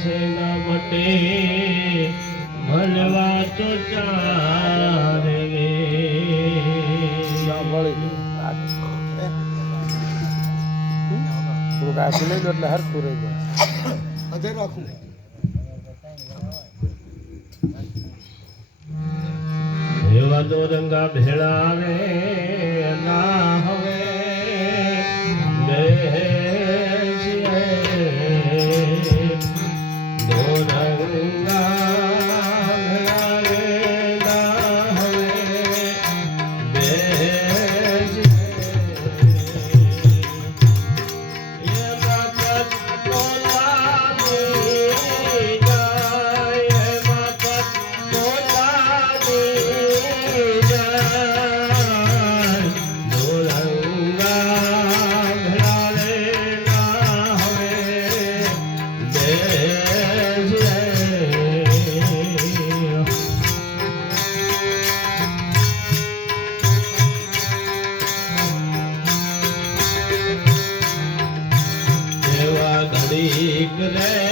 છે ના મટે ભલવા તો ચારે રાખી લેજો એટલે હરખું રહી જાય. અધે રાખું. દેવા દો રંગા ભેળા રે ના रे